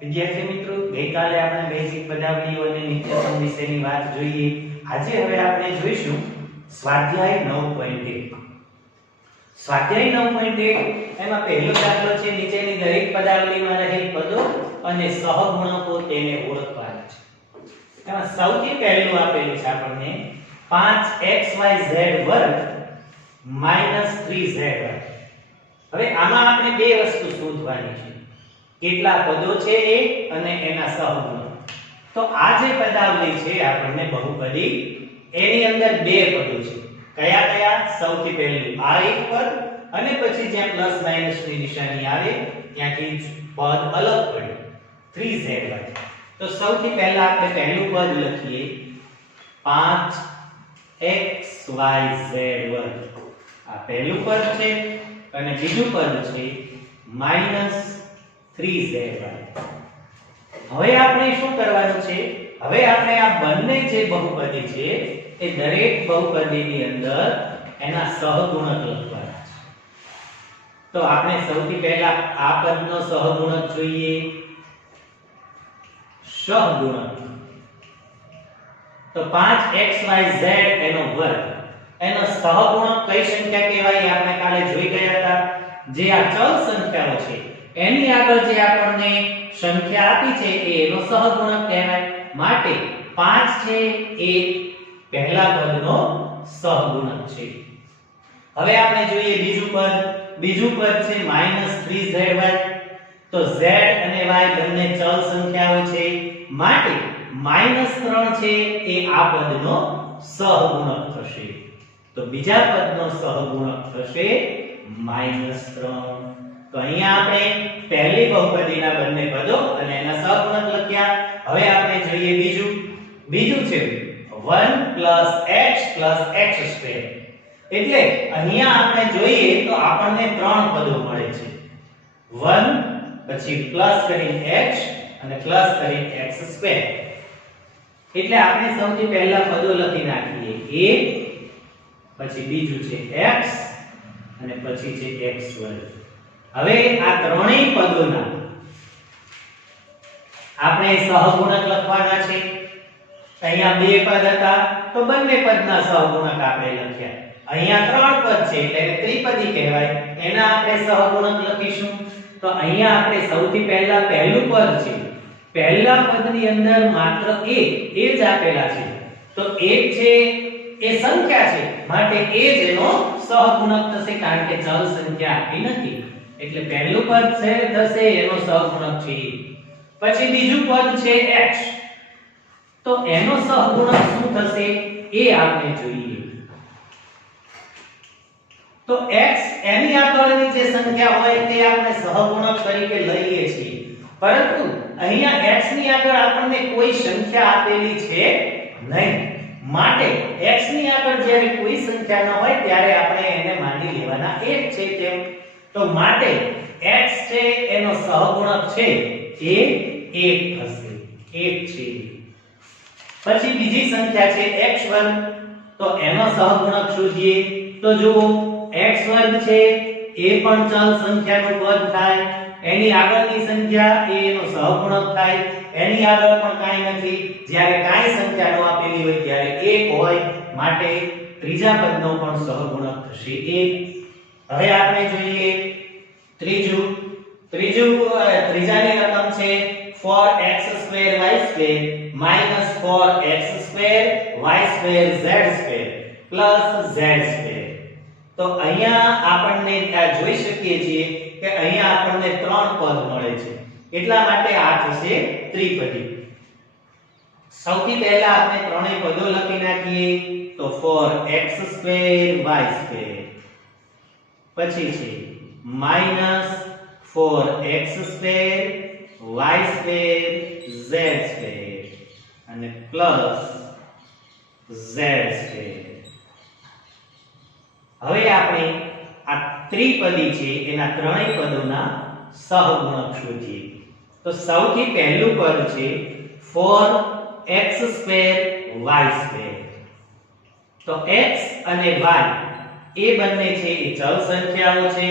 વિદ્યાર્થી મિત્રો, ગઈકાલે આપણે બેઝિક પદાવલીઓ અને નિત્યસમ વિશેની વાત જોઈએ. આજે હવે આપણે જોઈશું સ્વાધ્યાય 9.1. સ્વાધ્યાય 9.1 એમાં પહેલો દાખલો છે, નીચેની દરેક પદાવલીમાં રહેલ પદો અને સહગુણકો તેને ઓળખવાના છે. એમાં સૌથી પહેલું આપેલું છે આપણને 5xyz વર્ગ -3zy. હવે આમાં આપણે બે વસ્તુ શોધવાની છે, કેટલા પદો છે એ અને એના સહગુણકો. તો આ જે પદાવલી છે આપણને બહુપદી, એની અંદર બે પદો છે. કયા કયા? સૌથી પહેલું આ એક પદ અને પછી જ્યાં પ્લસ માઈનસ ની નિશાની આવે ત્યાંથી પદ અલગ પડે 3zy. તો સૌથી પહેલા આપણે પહેલું પદ લખીએ 5xyz વર્ગ. આ પહેલું પદ છે અને બીજું પદ છે -3zy. હવે આપણે શું કરવાનું છે? હવે આપણે આ બંને જે બહુપદી છે એ દરેક બહુપદીની અંદર એના સહગુણક લખવાના છે. તો આપણે સૌથી પહેલા આ પદનો સહગુણક જોઈએ, સહગુણક. તો 5xyz એનો વર્ગ, એનો સહગુણક કઈ સંખ્યા કહેવાય? આપણે કાલે જોઈ ગયા હતા. જે આ ચલ સંખ્યાઓ છે એની આગળ જે આપણને સંખ્યા આપી છે એ એનો સહગુણક કહેવાય. માટે 5 છે એ પહેલા પદનો સહગુણક છે. હવે આપણે જોઈએ બીજું પદ. બીજું પદ છે -3zy. તો z અને y બંને ચલ સંખ્યાઓ છે, માટે -3 છે એ આ પદનો સહગુણક થશે. તો બીજા પદનો સહગુણક થશે -3. તો અહીંયા આપણે પહેલી બહુપદીના બંને પદો અને એના સહગુણક લખ્યા. હવે આપણે જોઈએ બીજું છે 1 x x². એટલે અહીંયા આપણે જોઈએ તો આપણને ત્રણ પદો મળે છે. 1 પછી પ્લસ કરીને x અને પ્લસ કરીને x². એટલે આપણે સૌથી પહેલા પદો લખી નાખીએ. a પછી બીજું છે x અને પછી છે x². હવે આ ત્રણેય પદોના આપણે સહગુણક લખવાના છે. અહીંયા બે પદ હતા તો બંને પદના સહગુણક આપણે લખ્યા. અહીંયા ત્રણ પદ છે એટલે ત્રિપદી કહેવાય, એના આપણે સહગુણક લખીશું. તો અહીંયા આપણે સૌથી પહેલા પહેલું પદ છે, પહેલા પદની અંદર માત્ર એક એ જ આપેલા છે. તો એક છે એ સંખ્યા છે, માટે એ જ એનો સહગુણક થશે, કારણ કે ચલ સંખ્યા આપી નથી. એટલે પહેલું પદ છે થશે એનો સહગુણક છે. પછી બીજું પદ છે x. તો એનો સહગુણક શું થશે એ આપણે જોઈએ. તો x એની આગળની જે સંખ્યા હોય તે આપણે સહગુણક તરીકે લઈએ છીએ, પરંતુ અહીંયા x ની આગળ આપણને કોઈ સંખ્યા આપેલી છે નહીં. માટે x ની આગળ જ્યારે કોઈ સંખ્યા ન હોય ત્યારે આપણે એને માની લેવાના એક છે તેમ. તો માટે x છે એનો સહગુણક છે એ 1 થશે, 1 છે. પછી બીજી સંખ્યા છે x2. તો એનો સહગુણક શોધીએ. તો જુઓ x2 છે એ પણ ચલ સંખ્યાનું પદ થાય, એની આગળની સંખ્યા એ એનો સહગુણક થાય. એની આગળ પણ કાંઈ નથી, જ્યારે કાંઈ સંખ્યા ન આપેલી હોય ત્યારે 1 હોય, માટે ત્રીજા પદનો પણ સહગુણક થશે 1. હવે આપણે જોઈએ ત્રીજાની રકમ છે 4x² y² -4x² y² z² z². તો અહીંયા આપણને જોઈ શકીએ છીએ કે અહીંયા આપણને ત્રણ પદ મળે છે, એટલા માટે આ થશે ત્રિપદી. સૌથી પહેલા આપણે ત્રણેય પદો લખી નાખીએ. તો 4x² y², પછી છે -4x² y² z² અને પ્લસ z². હવે આપણે આ ત્રિપદી છે એના ત્રણેય પદોના સહગુણક શોધીએ. તો સૌથી પહેલું પદ છે 4x² y². તો x અને y એ બંને છે એ ચલ સંખ્યાઓ છે.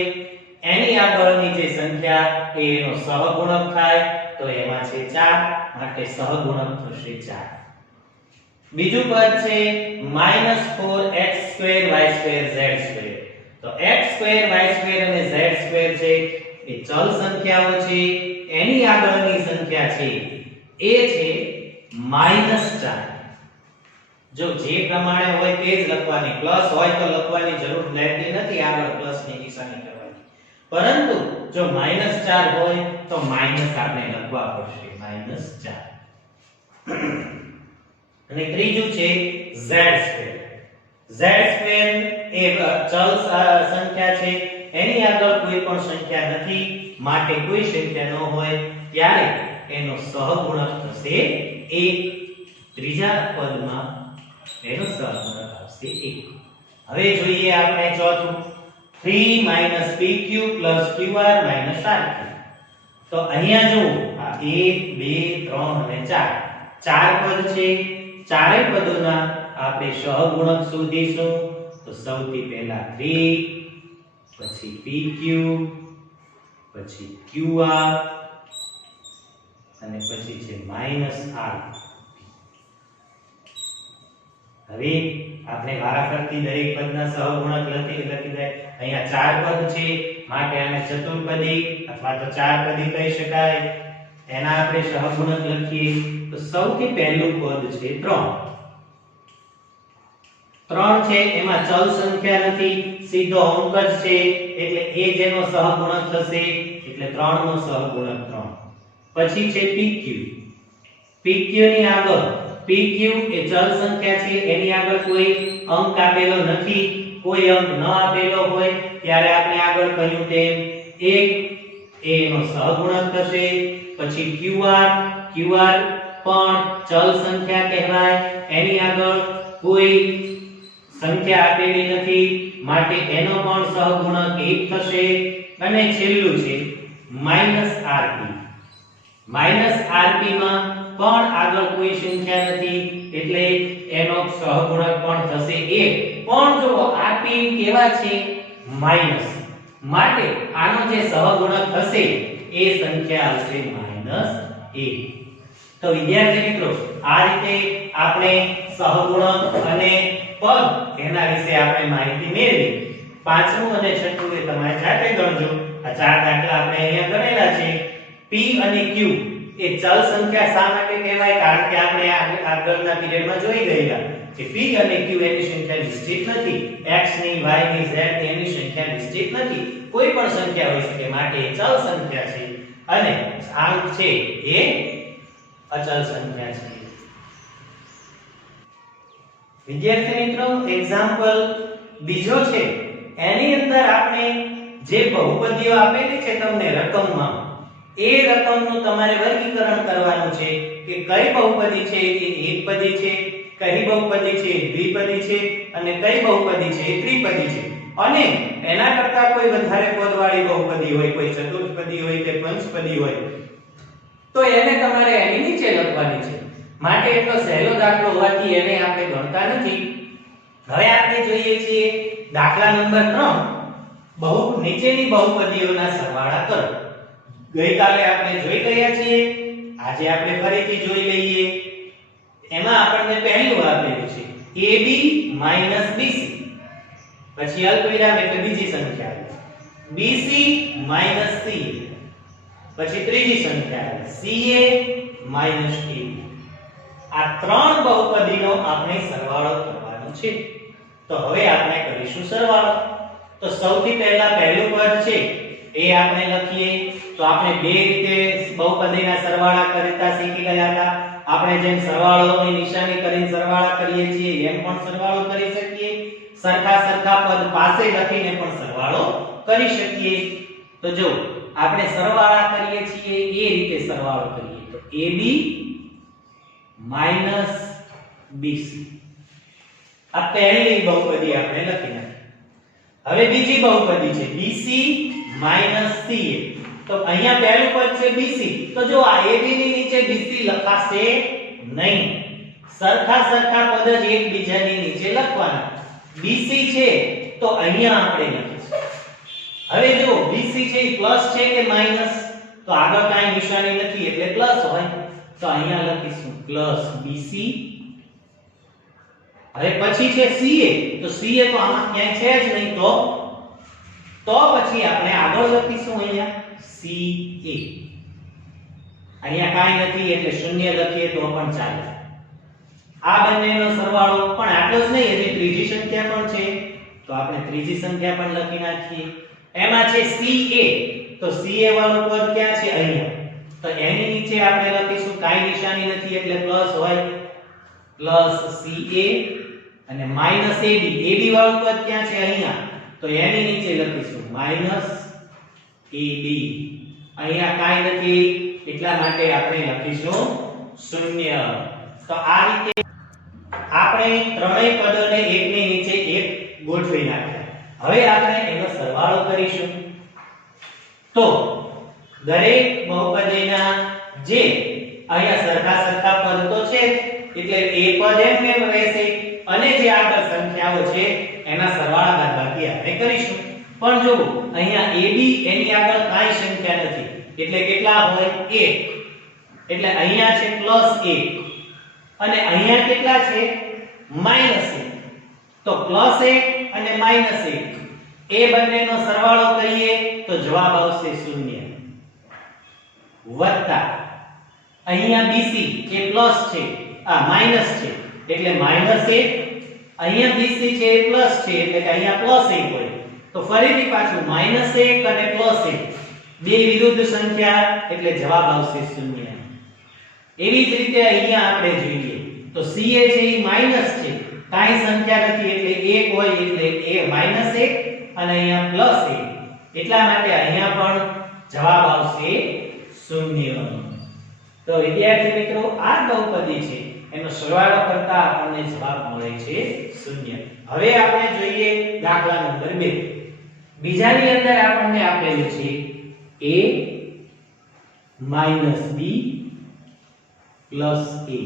એની આગળની જે સંખ્યા એ એનો સહગુણક થાય તો એમાં છે 4 માટે સહગુણક થશે 4. બીજું પદ છે -4x² y² z². તો x² y² અને z² છે એ ચલ સંખ્યાઓ છે. એની આગળની સંખ્યા છે એ છે -4. જો જે પ્રમાણે હોય તે જ લખવાની, પ્લસ હોય તો લખવાની જરૂર રહેતી નથી, આગળ પ્લસ ની નિશાની કરવાની. પરંતુ જો -4 હોય તો માઈનસ આપણે લખવા પડશે, -4. અને ત્રીજું છે z². z² એ ચલ સંખ્યા છે. એની આગળ કોઈ પણ સંખ્યા નથી માટે કોઈ સંખ્યા ન હોય ત્યારે એનો સહગુણક થશે 1. ત્રીજા પદમાં એનો સહગુણક આવશે 1. હવે જોઈએ આપણે ચોથું 3 pq qr rq. તો અહીંયા જો આ 1 2 3 અને 4 ચાર પદ છે. ચારેય પદોના આપણે સહગુણક શોધીશું. તો સૌથી પહેલા 3, પછી pq, પછી qr અને પછી છે -r. હવે આપણે વારાફરતી દરેક પદના સહગુણક લખી દે. અહીંયા ચાર પદ છે માટે આને ચતુર્પદી અથવા તો ચારપદી કહી શકાય. એના આપણે સહગુણક લખીએ. તો સૌથી પહેલું પદ છે 3. 3 છે એમાં ચલ સંખ્યા નથી, સીધો અંક જ છે એટલે એ જેનો સહગુણક થશે એટલે 3 નો સહગુણક 3. પછી છે pq. pq ની આગળ pq એ ચલ સંખ્યા છે, એની આગળ કોઈ અંક આપેલો નથી. કોઈ અંક ન આપેલો હોય ત્યારે આપણે આગળ કહ્યું તેમ 1 એનો સહગુણક થશે. પછી qr પણ ચલ સંખ્યા કહેવાય, એની આગળ કોઈ સંખ્યા આપેલી નથી માટે એનો પણ સહગુણક 1 થશે. અને છેલ્લું છે -rp. -rp માં પણ આગળ કોઈ સંખ્યા નથી એટલે એનો સહગુણક પણ થશે 1. પણ જો rp કેવા છે માઈનસ માટે આનો જે સહગુણક થશે એ સંખ્યા હશે -1. તો વિદ્યાર્થી મિત્રો આ રીતે આપણે સહગુણક અને પદ એના વિશે આપણે માહિતી મેળવી. પાંચમું અને છઠ્ઠું એ તમારે જાતે ગણજો. આ ચાર દાખલા આપણે અહીંયા ગણેલા છે. p અને q એ ચલ સંખ્યા શા માટે કહેવાય? કારણ કે આપણે આગળના પીરિયડમાં જોઈ ગયેલા કે p અને q એની સંખ્યા નિશ્ચિત નથી. x ની, y ની, z એની સંખ્યા નિશ્ચિત નથી. કોઈ પણ સંખ્યા હોઈ શકે માટે એ ચલ સંખ્યા છે અને આંક છે એ અચલ સંખ્યા છે. વિદ્યાર્થી મિત્રો એક્ઝામ્પલ બીજો છે. એની અંદર આપણે જે બહુપદીઓ આપેલી છે તમને રકમમાં, એ રકમનું તમારે વર્ગીકરણ કરવાનું છે કે કઈ બહુપદી છે એ એકપદી છે, કઈ બહુપદી છે એ દ્વિપદી છે અને કઈ બહુપદી છે એ ત્રિપદી છે. અને એના કરતા કોઈ વધારે પદવાળી બહુપદી હોય, કોઈ ચતુષ્પદી હોય કે પંચપદી હોય તો એને તમારે એની નીચે લખવાની છે. માટે એટલો સહેલો દાખલો હોવાથી એને આપણે ગણતા નથી. હવે આપણે જોઈએ છીએ દાખલા નંબર 3. નીચેની બહુપદીઓના સરવાળા કરો. ગઈકાલે આપણે જોઈ ગયા છીએ, આજે આપણે ફરીથી જોઈ લઈએ. એમાં આપણને પહેલું આપેલું છે AB - BC. પછી અલ્પવિરામ એટલે બીજી સંખ્યા BC - CA. પછી ત્રીજી સંખ્યા CA - AB. આ ત્રણ બહુપદીનો આપણે સરવાળો કરવાનો છે. તો હવે આપણે કરીશું સરવાળો. તો સૌથી પહેલા પહેલું પદ છે એ આપણે લખીએ. તો આપણે બે રીતે બહુપદીના સરવાળા કરતા શીખી ગયા હતા. આપણે જેમ સરવાળોની નિશાની કરીને સરવાળા કરીએ છીએ એમ પણ સરવાળો કરી શકીએ. સરખા પદ પાસે લખીને પણ સરવાળો કરી શકીએ. તો જો આપણે સરવાળા કરીએ છીએ એ રીતે સરવાળો કરીએ. તો AB - BC આ પહેલી બહુપદી આપણે લખી નાખી. હવે બીજી બહુપદી છે BC - CA. તો અહીંયા પહેલું પદ છે BC. તો જો આ AB ની નીચે BC લખાશે નહીં. સરખા પદ જ એકબીજાની નીચે લખવાના. BC છે તો અહીંયા આપણે લખીશું. હવે જો BC છે એ પ્લસ છે કે માઈનસ? તો આગળ કાંઈ નિશાની નથી એટલે પ્લસ હોય, તો અહીંયા લખીશું પ્લસ BC. હવે પછી છે CA, તો CA તો આમાં ક્યાંય છે જ નહીં, તો પછી આપણે આગળ લખીશું અહીંયા CA. અહીંયા કાંઈ નથી એટલે શૂન્ય લખીએ તો પણ ચાલે. આ બંનેનો સરવાળો પણ આટલો જ નહીં, હજી ત્રીજી સંખ્યા પણ છે, તો આપણે ત્રીજી સંખ્યા પણ લખી નાખીએ. એમાં છે CA, તો CA વાળું પદ ક્યાં છે? અહીંયા. તો એની નીચે આપણે લખીશું કાંઈ નિશાની નથી એટલે પ્લસ હોય, પ્લસ CA અને માઈનસ AB. AB વાળું પદ ક્યાં છે? અહીંયા. તો એની નીચે લખીશું માઈનસ AB. અહીંયા કાંઈ નથી એટલા માટે આપણે લખીશું 0. તો આ રીતે આપણે ત્રણેય પદોને એકની નીચે એક ગોઠવી નાખ્યા. હવે આપણે એનો સરવાળો કરીશું. તો દરેક બહુપદીના જે અહીંયા સરખા પદ તો છે એટલે એ પદ એમ રહેશે અને જે આગળ સંખ્યાઓ છે એના સરવાળા બાદબાકી આપણે કરીશું. પણ જો અહીંયા AB એની આગળ કાંઈ સંખ્યા નથી એટલે કેટલા હોય? 1. એટલે અહીંયા છે +1 અને અહીંયા કેટલા છે? -1. તો +1 અને -1 એ બંનેનો સરવાળો કરીએ તો જવાબ આવશે 0. વત્તા અહીંયા BC એ પ્લસ છે, આ માઈનસ છે એટલે -1. અહીંયા BC છે એ પ્લસ છે એટલે કે અહીંયા +1 હોય. તો ફરીથી પાછું -1 અને +1 બે વિરુદ્ધ સંખ્યા એટલે જવાબ આવશે 0. એવી જ રીતે અહીંયા આપણે જોઈએ તો CA છે એ માઈનસ છે, કાંઈ સંખ્યા નથી એટલે 1 હોય એટલે -1 અને અહીંયા +1 એટલા માટે અહીંયા પણ જવાબ આવશે 0. તો વિદ્યાર્થી મિત્રો આ બહુપદી છે એનો સરવાળો કરતા આપણને જવાબ મળે છે 0. હવે આપણે જોઈએ દાખલા નંબર 2. બીજાની અંદર આપણને આપેલું છે A - B + A.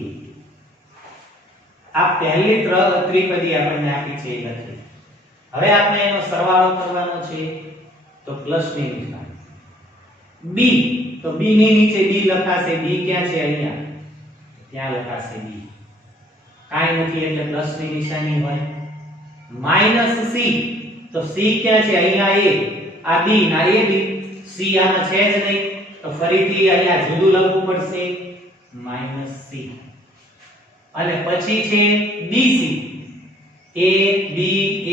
આ પહેલી ત્રિપદી આપણને આપી છે એ લખી. હવે આપણે એનો સરવાળો કરવાનો છે તો પ્લસ ની નિશાની. B, તો B ની નીચે B લખાશે. B ક્યાં છે? અહીંયા. ત્યાં લખાશે B. કાંઈ નથી એટલે પ્લસ ની નિશાની હોય. -C, તો C ક્યાં છે? અહીંયા A. આ B ના AB. C આમાં છે જ નહીં તો ફરીથી અહીંયા જુદું લખવું પડશે -C. અને પછી છે BC. A B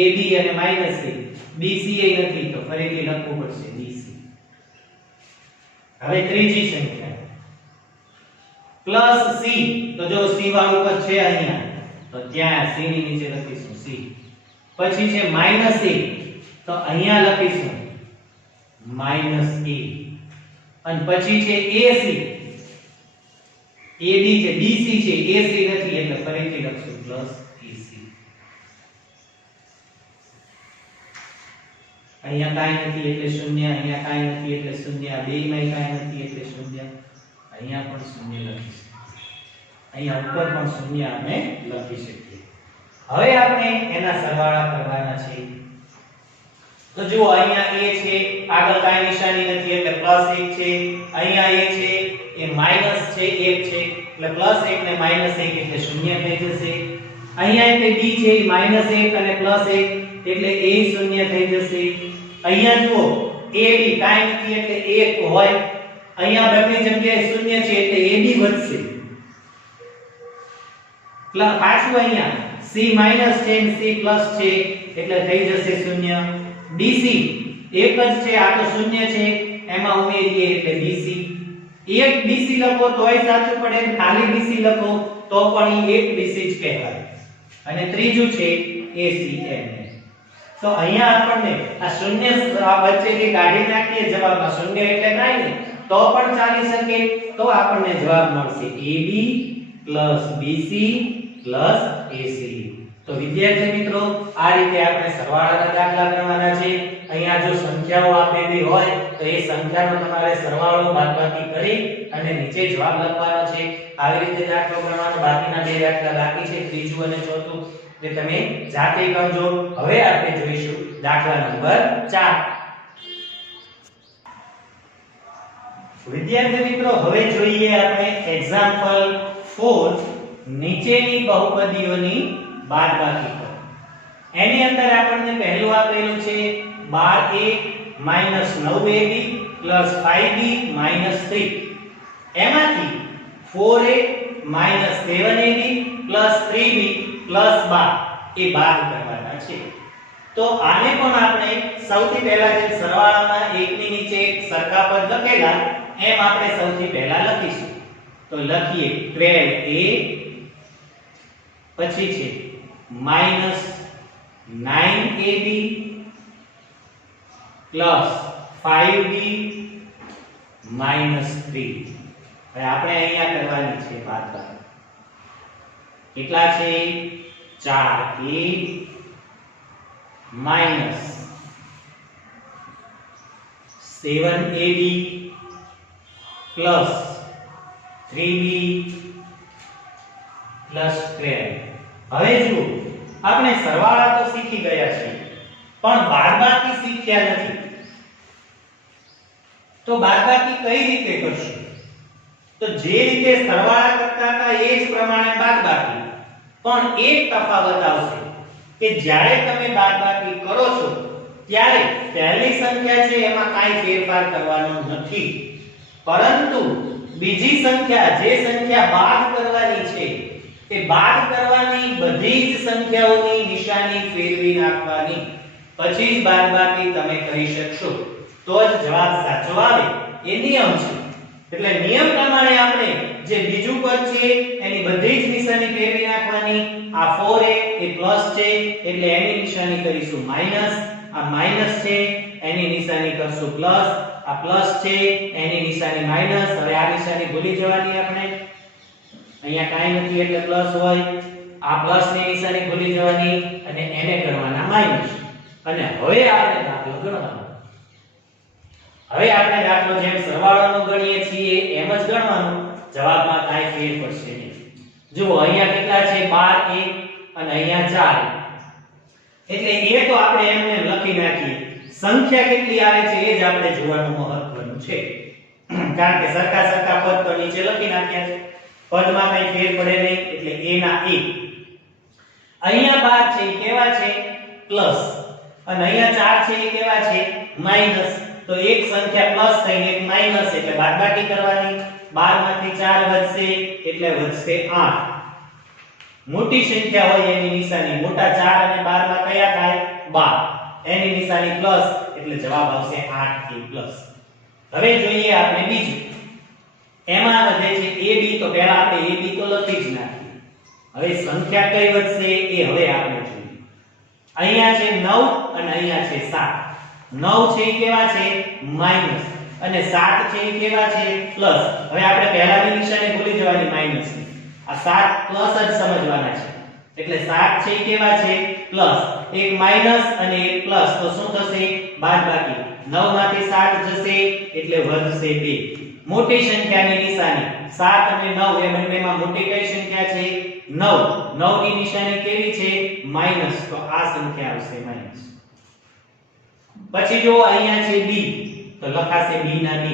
AB અને -C. BC એ નથી તો ફરીથી લખવું પડશે BC. હવે ત્રીજી સંખ્યા +C, તો જો C વાળું પદ છે અહીંયા તો ત્યાં C ની નીચે લખીશું C. પછી છે -A, તો અહીંયા લખીશું -A. અને પછી છે AC. AB છે, BC છે, AC નથી એટલે ફરીથી લખશું +AC. અહીંયા કાંઈ નથી એટલે 0, અહીંયા કાંઈ નથી એટલે 0, આ બેયમાં કાંઈ નથી એટલે 0, અહીંયા પણ 0 લખીશું. અહીંયા ઉપર પણ 0 આપણે લખી શકીએ. હવે આપણે એના સરવાળા કરવાના છે. તો જુઓ અહીંયા A છે, આગળ કાંઈ નિશાની નથી એટલે +1 છે. અહીંયા A છે એ માઈનસ છે 1 છે એટલે +1 ને -1 એટલે 0 થઈ જશે. અહીંયા એટલે B છે એ -1 અને +1 એટલે A 0 થઈ જશે. અહીંયા જુઓ AB કાંઈ નથી એટલે 1 હોય. અહીંયા બધી જગ્યાએ 0 છે એટલે AB વધશે. પાછું અહીંયા C માઈનસ છે અને C પ્લસ છે એટલે થઈ જશે 0. BC એક જ છે, આ તો 0 છે એમાં ઉમેરીએ એટલે BC. એક BC લખો તોય સાચું પડે, ખાલી BC લખો તો પણ એક BC જ કહેવાય. અને ત્રીજું છે ACN. તો અહીંયા આપણને આ 0 આ વચ્ચેથી કાઢી નાખીએ જવાબમાં 0 એટલે કાંઈ નહીં તો પણ ચાલી શકે. તો આપણને જવાબ મળશે AB + BC + AC. તો વિદ્યાર્થી મિત્રો આ રીતે આપણે સરવાળાના દાખલા કરવાના છે. અહીંયા જો સંખ્યાઓ આપેલી હોય તો એ સંખ્યાનો તમારે સરવાળો બાદબાકી કરી અને નીચે જવાબ લખવાનો છે. આવી રીતે દાખલો ગણવાનો. બાકીના બે દાખલા બાકી છે, ત્રીજું અને ચોથું, તે તમે જાતે કરજો. હવે આપણે જોઈશું દાખલા નંબર 4. વિદ્યાર્થી મિત્રો હવે જોઈએ આપણે એક્ઝામ્પલ 4 નીચેની બહુપદીઓની બાદબાકી કરો. એની અંદર આપણને પહેલું આપેલું છે 12a 9ab 5b 3. એમાંથી 4a 7ab 3b 12 એ બાદ કરવાના છે. તો આને પણ આપણે સૌથી પહેલા જે સરવાળામાં એકની નીચે એક સરખા પદ લખેલા એમ આપણે સૌથી પહેલા લખીશું. તો લખીએ 12a પછી છે -9ab 5b -3. હવે આપણે અહીંયા કરવાની છે બાદબાકી. કેટલા છે 4a minus 7ab plus 3b plus 12. હવે જુઓ આપણે સરવાળા તો શીખી ગયા છીએ પણ બાદબાકી શીખ્યા નથી. તો બાદબાકી કઈ રીતે કરશું? તો જે રીતે સરવાળા કરતા હતા એ જ પ્રમાણે બાદબાકી, પણ એક તફાવત આવશે કે જ્યારે તમે બાદબાકી કરો છો ત્યારે પહેલી સંખ્યા છે એમાં કાંઈ ફેરફાર કરવાનો નથી, પરંતુ બીજી સંખ્યા જે સંખ્યા બાદ કરવાની છે તે બાદ કરવાની બધી જ સંખ્યાઓની નિશાની ફેરવી નાખવાની, પછી જ બાદબાકી તમે કરી શકશો, તો જ જવાબ સાચો આવે. એ નિયમ છે. એટલે નિયમ પ્રમાણે આપણે જે બીજું પદ છે એની બધી જ નિશાની ફેરવી નાખવાની. આ 4a એ પ્લસ છે એટલે એની નિશાની કરીશું માઈનસ, આ માઈનસ છે એની નિશાની કરશું પ્લસ, આ પ્લસ છે એની નિશાની માઈનસ. હવે આ નિશાની ભૂલી જવાની આપણે, અહીંયા કાંઈ નથી એટલે પ્લસ હોય. આ પ્લસ ની નિશાની ભૂલી જવાની અને એને કરવાના માઈનસ. અને હવે આપણે દાખલો ગણવાનો. હવે આપણે દાખલો જેમ સરવાળાનો ગણીએ છીએ એમ જ ગણવાનું, જવાબમાં કાંઈ ફેર પડશે નહીં. જુઓ અહીંયા કેટલા છે 12a અને અહીંયા 4. એટલે એ તો આપણે એમને લખી નાખીએ, સંખ્યા કેટલી આવે છે એ જ આપણે જોવાનું મહત્વનું છે. કારણ કે સરખા સરખા પદ તો નીચે લખી નાખ્યા છે, પદમાં કઈ ફેર પડે નહીં એટલે a ના a. અહીંયા 12 છે એ કેવા છે પ્લસ અને અહીંયા 4 છે એ કેવા છે માઈનસ. તો એક સંખ્યા પ્લસ થઈને એક માઈનસ એટલે બાદબાકી કરવાની. 12 માંથી 4 વધશે એટલે વધશે 8. મોટી સંખ્યા હોય એની નિશાની મોટા 4 અને 12 માં કયા થાય 12, એની નિશાની પ્લસ એટલે જવાબ આવશે 8a પ્લસ. હવે જોઈએ આપણે બીજું, એમાં વધે છે ab. તો પહેલા આપણે ab તો લખી જ નાખીએ. હવે સંખ્યા કઈ વધશે એ હવે આપણે જોઈએ. અહીંયા છે 9 અને અહીંયા છે 7. 9 છે એ કેવા છે માઈનસ અને 7 છે એ કેવા છે પ્લસ. હવે આપણે પહેલાની નિશાની ભૂલી જવાની માઈનસ ની, આ 7 પ્લસ જ સમજવાના છે. એટલે 7 છે એ કેવા છે પ્લસ, એક માઈનસ અને એક પ્લસ, તો શું થશે બાદબાકી. 9 માંથી 7 જશે એટલે વધશે 2. મોટી સંખ્યાની નિશાની 7 અને 9 એ બંનેમાં મોટી કઈ સંખ્યા છે 9. 9 ની નિશાની કેવી છે માઈનસ, તો આ સંખ્યા આવશે માઈનસ. પછી જો અહીંયા છે b તો લખાશે b ના b.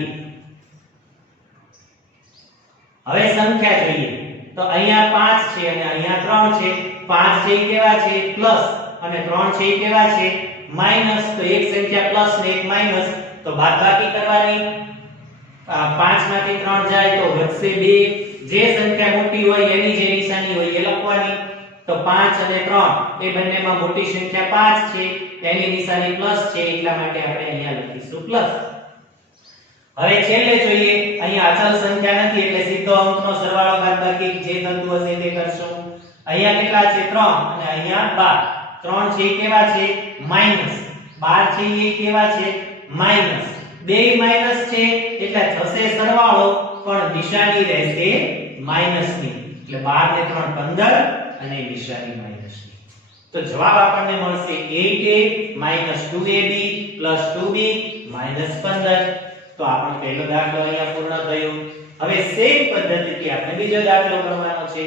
હવે સંખ્યા જોઈએ તો અહીંયા 5 છે અને અહીંયા 3 છે. 5 છે એ કેવા છે પ્લસ અને 3 છે એ કેવા છે માઈનસ. તો એક સંખ્યા પ્લસ ને એક માઈનસ, તો બાદબાકી કરવાની. 5 માંથી 3 જાય તો વધશે 2. જે સંખ્યા મોટી હોય એની જે નિશાની હોય એ લખવાની. તો 5 અને 3 એ બંનેમાં મોટી સંખ્યા 5 છે, એની નિશાની પ્લસ છે એટલા માટે આપણે અહીંયા લખીશું પ્લસ. હવે છેલ્લે જોઈએ, અહીંયા અચલ સંખ્યા નથી એટલે સીધો અંકનો સરવાળો બાદબાકી જે થતું હશે તે કરશું. અહીંયા કેટલા છે 3 અને અહીંયા 12. 3 છે એ કેવા છે માઈનસ, 12 છે એ કેવા છે માઈનસ. બે માઈનસ છે એટલે થશે સરવાળો પણ નિશાની રહેશે માઈનસ ની. એટલે 12 ને 3 15 અને નિશાની માઈનસ ની. તો જવાબ આપણને મળશે 8a 2ab 2b 15. તો આપણો પહેલો દાખલો અહીંયા પૂર્ણ થયો. હવે સેમ પદ્ધતિથી આપણે બીજો દાખલો કરવાનો છે.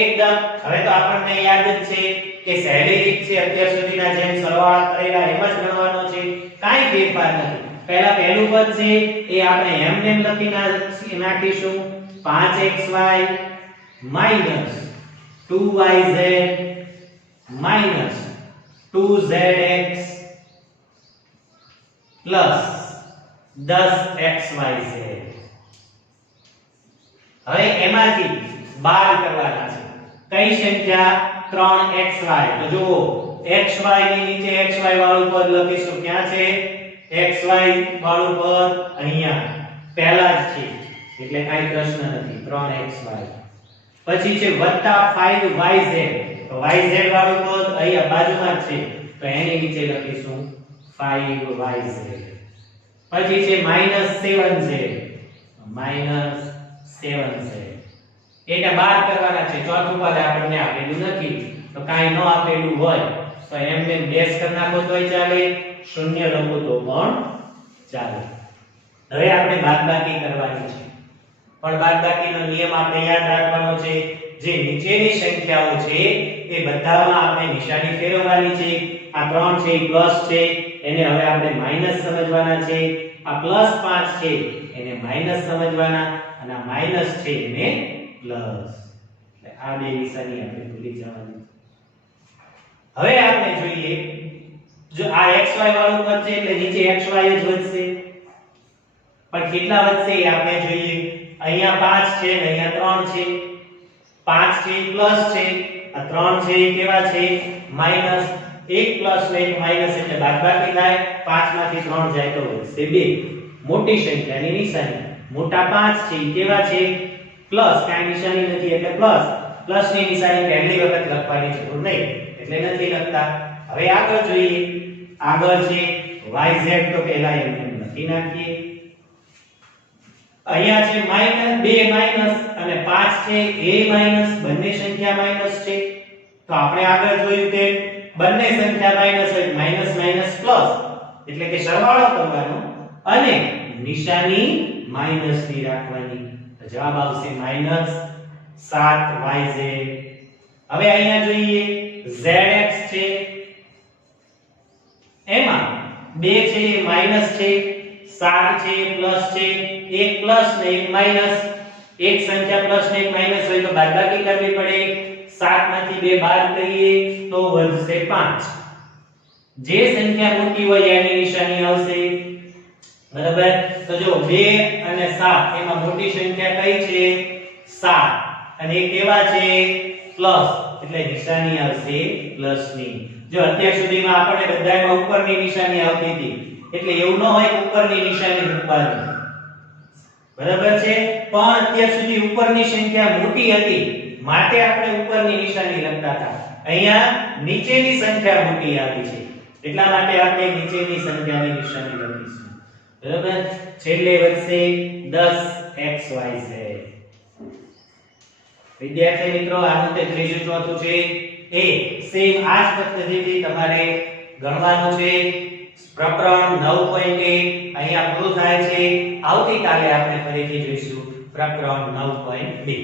એકદમ હવે તો આપણને યાદ જ છે કે સહેલી રીત છે, અત્યાર સુધીના જેમ સરવાળા કરેલા એમ જ ગણવાનો છે, કાંઈ ફેરફાર નથી. પહેલા પહેલું પદ છે એ આપણે એમને એમ લખી નાખીશું 5xy minus 2yz minus 2zx plus 10xyz. હવે એમાંથી બાદ કરવાના છે કઈ સંખ્યા 3xy. તો જુઓ xy ની નીચે xy વાળું પદ લખીશું. ક્યાં છે xy વાળું પદ? અહીંયા પહેલા જ છે એટલે કાઈ પ્રશ્ન નથી. 3xy પછી છે વત્તા 5yz. તો yz વાળું પદ અહીંયા બાજુમાં જ છે તો એની નીચે લખીશું 5yz. પછી છે -7z -7z. એટલે બાદ કરવાના છે. ચોથું પદ આપણને આપેલું નથી તો કાઈ ન આપેલું હોય તો એમને ડેશ કરી નાખો તોય ચાલે, શૂન્ય લખો તો પણ ચાલે. હવે આપણે બાદબાકી કરવાની છે પણ બાદબાકીનો નિયમ આપણે યાદ રાખવાનો છે. જે નીચેની સંખ્યાઓ છે એ બધામાં આપણે નિશાની ફેરવવાની છે. આ 3 છે એ પ્લસ છે એને હવે આપણે માઈનસ સમજવાના છે. આ +5 છે એને માઈનસ સમજવાના અને આ માઈનસ છે એને પ્લસ. એટલે આ બે નિશાની આપણે ભૂલી જવાની. હવે આપણે જોઈએ જો આ xy વાળું પદ છે એટલે નીચે xy જ વધશે પણ કેટલા વધશે એ આપણે જોઈએ. અહીંયા 5 છે અને અહીંયા 3 છે. 5 છે પ્લસ છે, આ 3 છે એ કેવા છે માઈનસ. એક પ્લસ ને એક માઈનસ એટલે બાદબાકી થાય. 5 માંથી 3 જાય તો વધશે 2. મોટી સંખ્યાની નિશાની. મોટા 5 છે એ કેવા છે પ્લસ, કાંઈ નિશાની નથી એટલે પ્લસ. પ્લસ ની નિશાની પહેલી વખત લખવાની જરૂર નહીં એટલે નથી લખતા. હવે આગળ જોઈએ. આગળ છે yz તો પહેલા એમને લખી નાખીએ. અહીંયા છે -2 માઈનસ અને 5 છે એ માઈનસ. બંને સંખ્યા માઈનસ છે તો આપણે આગળ જોયું કે બંને સંખ્યા માઈનસ હોય માઈનસ માઈનસ પ્લસ એટલે કે સરવાળો કરવાનો અને નિશાની માઈનસ ની રાખવાની. તો જવાબ આવશે -7yz. હવે અહીંયા જોઈએ zx છે એમાં 2 છે એ માઈનસ છે, 7 છે એ પ્લસ છે. એક પ્લસ ને એક માઈનસ. એક સંખ્યા પ્લસ ને એક માઈનસ હોય તો બાદબાકી કરવી પડે. 7 માંથી 2 બાદ કરીએ તો વધશે 5. જે સંખ્યા મોટી હોય એની નિશાની આવશે. બરાબર. તો જો 2 અને 7 એમાં મોટી સંખ્યા કઈ છે 7 અને એ કેવા છે પ્લસ એટલે નિશાની આવશે પ્લસ ની. જો અત્યાર સુધીમાં આપણે બધામાં ઉપરની નિશાની આવતી હતી એટલે એવું ન હોય ઉપરની નિશાની મૂકવાની. બરાબર છે. પણ અત્યાર સુધી ઉપરની સંખ્યા મોટી હતી માટે આપણે ઉપરની નિશાની લખતા હતા. અહીંયા નીચેની સંખ્યા મોટી આવી છે એટલા માટે આપણે નીચેની સંખ્યાની નિશાની લખીશું. બરાબર. છેલ્લે વધશે 10xyz. વિદ્યાર્થી મિત્રો આનું તે ત્રીજું ચોથું છે એ સેમ આ જ પદ્ધતિથી તમારે ગણવાનું છે. પ્રકરણ 9.1 અહીંયા પૂરું થાય છે. આવતીકાલે આપણે ફરીથી જોઈશું પ્રકરણ 9.2.